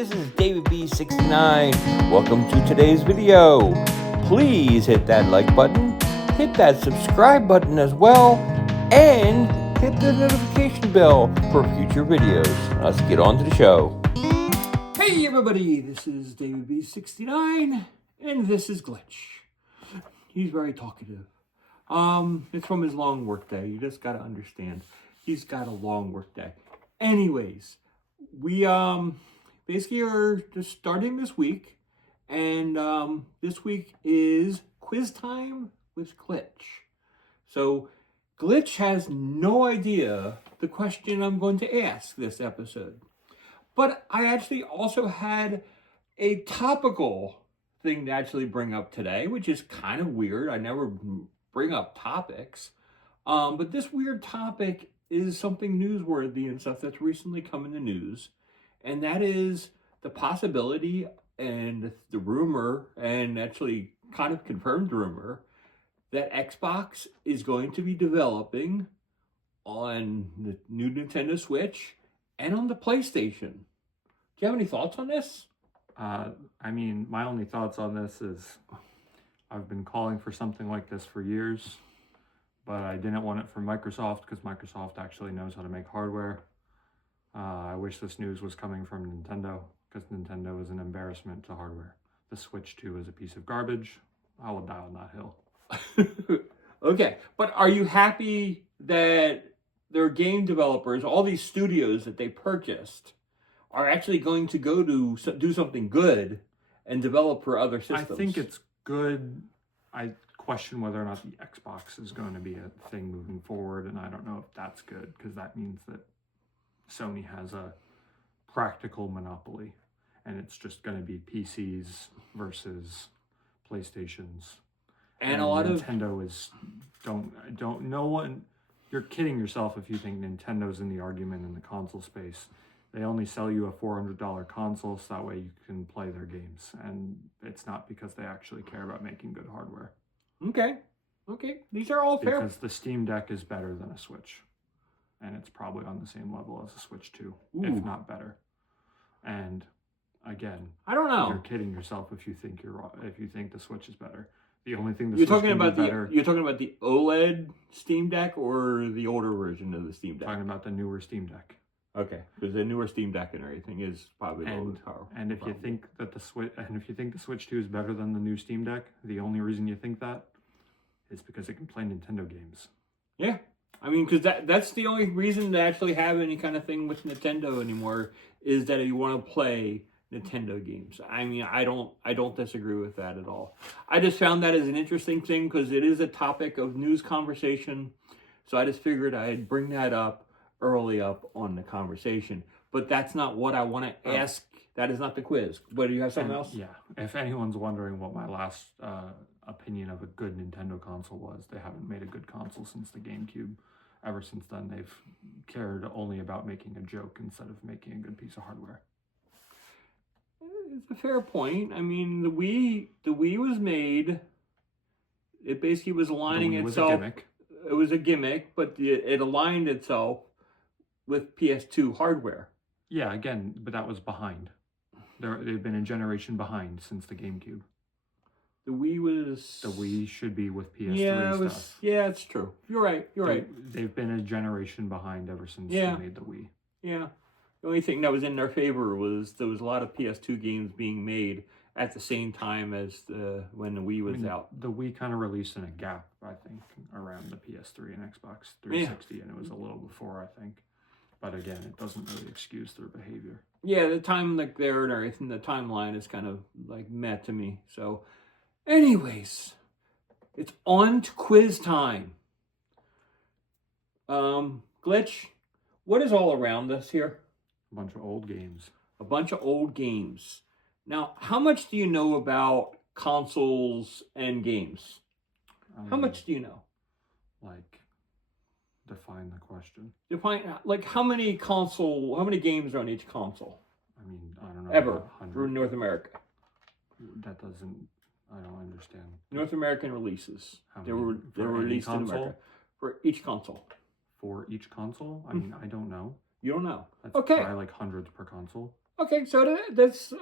this is David B69. Welcome to today's video. Please hit that like button, hit that subscribe button as well, and hit the notification bell for future videos. Let's get on to the show. Hey everybody, this is David B69, and this is Glitch. He's very talkative. It's from his long work day. You just gotta understand. He's got a long work day. Anyways, we basically are just starting this week, and this week is quiz time with Glitch. So Glitch has no idea the question I'm going to ask this episode, but I actually also had a topical thing to actually bring up today, which is kind of weird. I never bring up topics, but this weird topic is something newsworthy and stuff that's recently come in the news, and that is the possibility and the rumor, and actually kind of confirmed rumor, that Xbox is going to be developing on the new Nintendo Switch and on the PlayStation. Do you have any thoughts on this? My only thoughts on this is I've been calling for something like this for years, but I didn't want it from Microsoft because Microsoft actually knows how to make hardware. I wish this news was coming from Nintendo because Nintendo is an embarrassment to hardware. The Switch 2 is a piece of garbage. I will die on that hill. Okay, but are you happy that their game developers, all these studios that they purchased, are actually going to go to do something good and develop for other systems? I think it's good. I question whether or not the Xbox is going to be a thing moving forward, and I don't know if that's good because that means that Sony has a practical monopoly, and it's just going to be PCs versus PlayStations. And a lot of Nintendo is don't no one. You're kidding yourself if you think Nintendo's in the argument in the console space. They only sell you a $400 console so that way you can play their games, and it's not because they actually care about making good hardware. Okay, these are all fair. Because the Steam Deck is better than a Switch, and it's probably on the same level as a Switch 2, if not better. And again, I don't know. You're kidding yourself if you think you're wrong, if you think the Switch is better. The only thing You're talking about the OLED Steam Deck or the older version of the Steam Deck? Talking about the newer Steam Deck. Okay, because the newer Steam Deck and everything is probably a little powerful. And if you think that the Switch 2 is better than the new Steam Deck, the only reason you think that is because it can play Nintendo games. Yeah, I mean, because that's the only reason to actually have any kind of thing with Nintendo anymore, is that you want to play Nintendo games. I mean, I don't disagree with that at all. I just found that as an interesting thing because it is a topic of news conversation, so I just figured I'd bring that up early up on the conversation. But that's not what I want to ask. That is not the quiz. But do you have something else? Yeah. If anyone's wondering what my last opinion of a good Nintendo console was, they haven't made a good console since the GameCube. Ever since then, they've cared only about making a joke instead of making a good piece of hardware. It's a fair point. I mean, the Wii was made. It basically was aligning itself. Was a gimmick. It was a gimmick, but it aligned itself with PS2 hardware. Yeah, again, but that was behind. They've been a generation behind since the GameCube. The Wii should be with PS3 stuff. Yeah, it's true. You're right. They've been a generation behind ever since they made the Wii. Yeah. The only thing that was in their favor was there was a lot of PS2 games being made at the same time as when the Wii was out. The Wii kind of released in a gap, I think, around the PS3 and Xbox 360, and it was a little before, I think. But again, it doesn't really excuse their behavior. Yeah, the time there and everything, the timeline is kind of like meh to me. So, anyways, it's on to quiz time. Glitch, what is all around us here? A bunch of old games. A bunch of old games. Now, how much do you know about consoles and games? How much do you know? Define the question. How many games are on each console? I mean, I don't know. Ever, for North America. I don't understand. North American releases. They were for released console? in America. For each console. For each console? I mean, I don't know. You don't know. That's Okay. probably like hundreds per console. Okay, so that's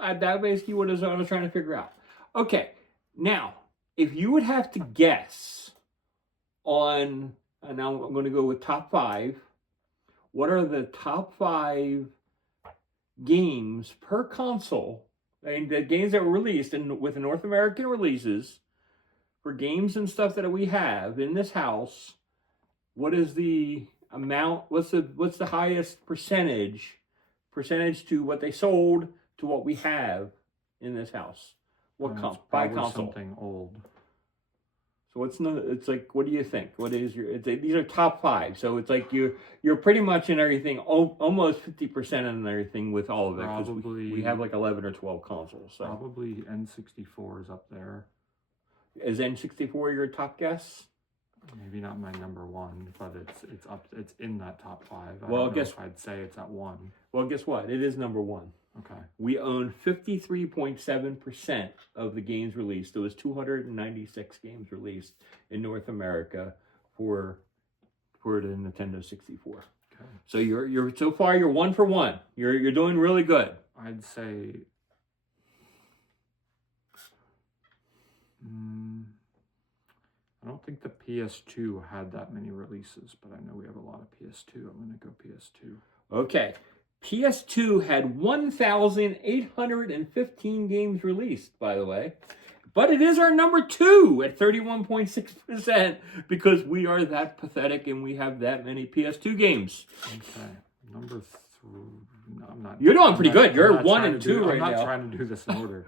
basically what I was trying to figure out. Okay, now, if you would have to guess on, and now I'm going to go with top 5, what are the top 5 games per console, and the games that were released with the North American releases for games and stuff that we have in this house? What is the amount? What's the highest percentage to what they sold to what we have in this house? What by console? Something old. So it's like, what do you think? What is these are top 5. So it's like you're pretty much in everything, almost 50% in everything with all of it. Probably we have like 11 or 12 consoles. So. Probably N64 is up there. Is N64 your top guess? Maybe not my number 1, but it's up. It's in that top 5. Well, guess I'd say it's at 1. Well, guess what? It is number 1. Okay. We own 53.7% of the games released. There was 296 games released in North America for the Nintendo 64. Okay. So you're so far you're 1 for 1. You're doing really good. I'd say. I don't think the PS2 had that many releases, but I know we have a lot of PS2. I'm going to go PS2. Okay. PS2 had 1,815 games released, by the way. But it is our number 2 at 31.6% because we are that pathetic and we have that many PS2 games. Okay. Number 3. No, I'm not. You're doing pretty good. You're 1 and 2 right now. I'm not trying to do this in order.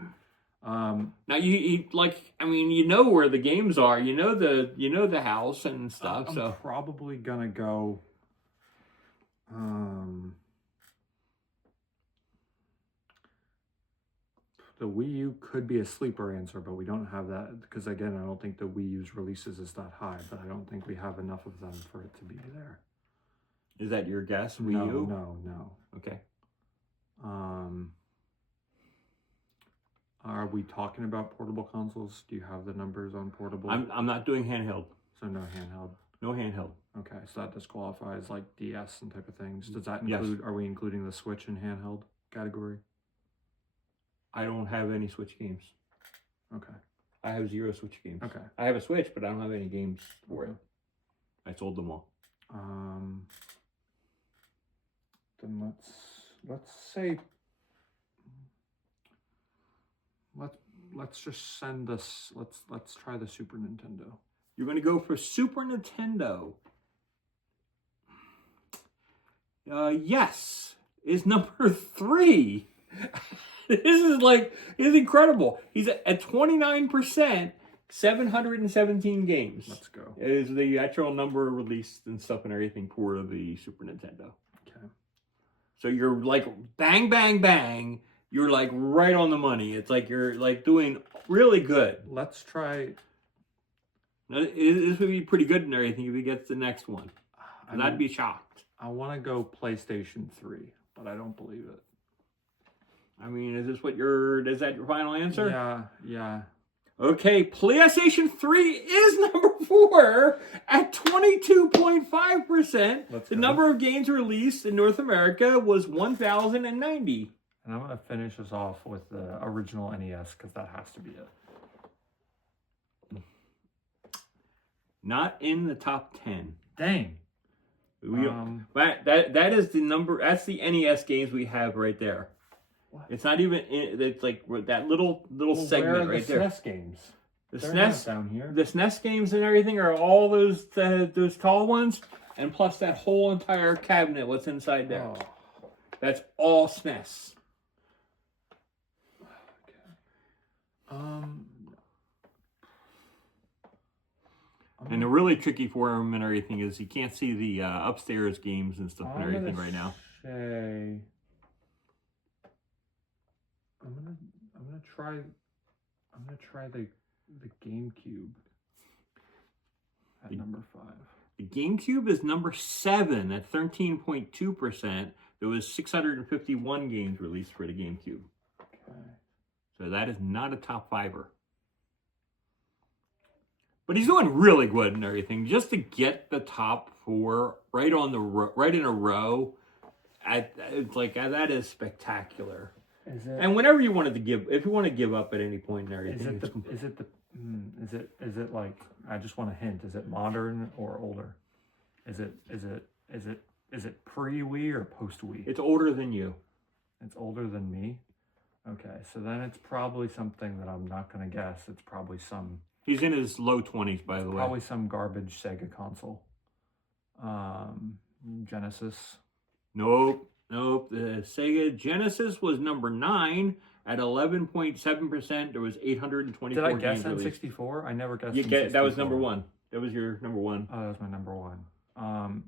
Now you know where the games are. You know the house and stuff. I'm probably gonna go. The Wii U could be a sleeper answer, but we don't have that because again, I don't think the Wii U's releases is that high. But I don't think we have enough of them for it to be there. Is that your guess? Wii U? No. Okay. Are we talking about portable consoles? Do you have the numbers on portable? I'm not doing handheld. So no handheld. No handheld. Okay, so that disqualifies like DS and type of things. Does that include? Yes. Are we including the Switch in handheld category? I don't have any Switch games. Okay. I have 0 Switch games. Okay. I have a Switch, but I don't have any games for it. I sold them all. Then let's say. Let's just send this. Let's try the Super Nintendo. You're going to go for Super Nintendo. Yes, is number 3. This is incredible. He's at 29%, 717 games. Let's go. It is the actual number released and stuff and everything for the Super Nintendo. Okay. So you're like bang, bang, bang. You're like right on the money. It's like you're like doing really good. Let's try. Now, this would be pretty good and everything if he gets the next one. I'd be shocked. I want to go PlayStation 3, but I don't believe it. I mean, is that your final answer? Yeah. Okay, PlayStation 3 is number 4 at 22.5%. The number of games released in North America was 1,090. And I'm going to finish us off with the original NES because that has to be it. Not in the top 10. Dang. That is the number. That's the NES games we have right there. What? It's not even. It's like that little segment right there. The SNES games. The They're SNES down here. The SNES games and everything are all those tall ones, and plus that whole entire cabinet. What's inside there? Oh. That's all SNES. And the really tricky for him and everything is he can't see the upstairs games and stuff and everything right now. I'm gonna try the GameCube at number 5. The GameCube is number 7 at 13.2%. There was 651 games released for the GameCube. Okay. So that is not a top 5er. But he's doing really good and everything. Just to get the top 4 right in a row, It's like that is spectacular. Is it? And whenever you wanted to give, if you want to give up at any point and everything, is it like, I just want a hint. Is it modern or older? Is it pre-Wii or post-Wii? it's older than you. It's older than me. Okay, so then it's probably something that I'm not gonna guess. It's probably some. He's in his low 20s, by the way. Probably some garbage Sega console. Genesis. Nope. The Sega Genesis was number 9 at 11.7%. There was 824 Did I guess games released. N64? I never guessed. That was number 1. That was your number 1. Oh, that was my number 1.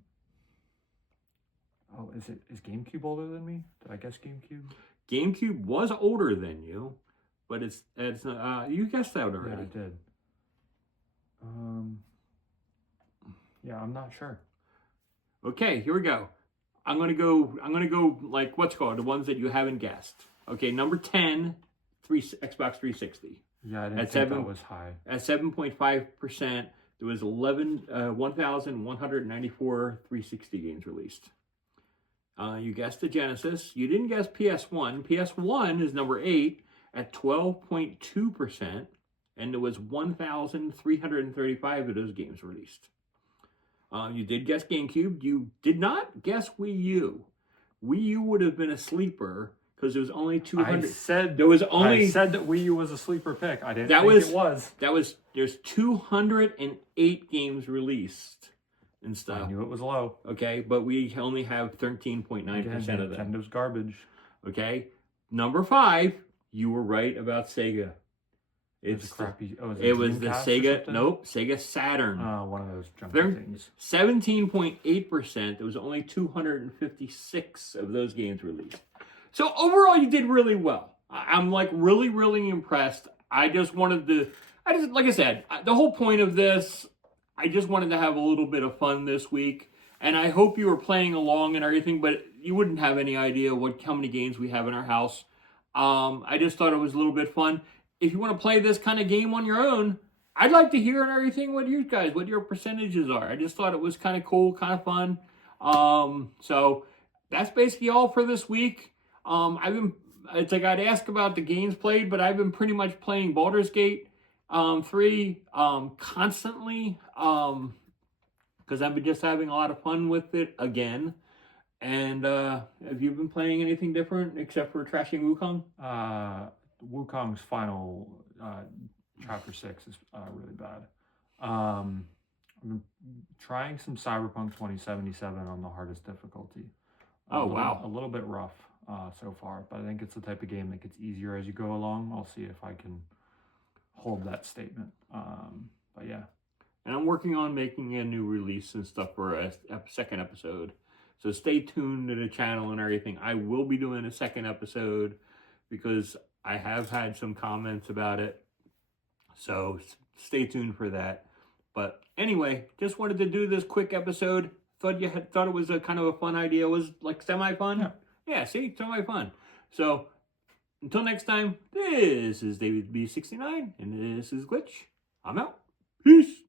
Oh, is GameCube older than me? Did I guess GameCube? GameCube was older than you, but it's you guessed that already. Yeah, I did. Yeah, I'm not sure. Okay, here we go. I'm gonna go like what's called the ones that you haven't guessed. Okay, number 10, Xbox 360. Yeah, I didn't think that was high. At 7.5%, there was 1,194 360 games released. You guessed the Genesis. You didn't guess PS1. PS1 is number 8 at 12.2%, and there was 1,335 of those games released. You did guess GameCube. You did not guess Wii U. Wii U would have been a sleeper because there was only 200. I said that Wii U was a sleeper pick. I didn't think it was. There's 208 games released and stuff. I knew it was low. Okay, but we only have 13.9% of them. Nintendo's garbage. Okay, number 5. You were right about Sega. It's crappy. It was the Sega. Nope, Sega Saturn. One of those junky things. 17.8%. There was only 256 of those games released. So overall, you did really well. I'm like really, really impressed. Like I said, the whole point of this, I just wanted to have a little bit of fun this week. And I hope you were playing along and everything, but you wouldn't have any idea how many games we have in our house. I just thought it was a little bit fun. If you want to play this kind of game on your own, I'd like to hear and everything what your percentages are. I just thought it was kind of cool, kind of fun. So that's basically all for this week. It's like I'd ask about the games played, but I've been pretty much playing Baldur's Gate 3 constantly because I've been just having a lot of fun with it again. And have you been playing anything different except for trashing Wukong? Wukong's final chapter 6 is really bad. I've been trying some Cyberpunk 2077 on the hardest difficulty. Wow. A little bit rough so far, but I think it's the type of game that gets easier as you go along. I'll see if I can hold that statement. But yeah. And I'm working on making a new release and stuff for a second episode. So stay tuned to the channel and everything. I will be doing a second episode because I have had some comments about it. So stay tuned for that. But anyway, just wanted to do this quick episode. Thought it was a kind of a fun idea. It was like semi-fun. Yeah, see, semi-fun. So until next time, this is David B69 and this is Glitch. I'm out. Peace.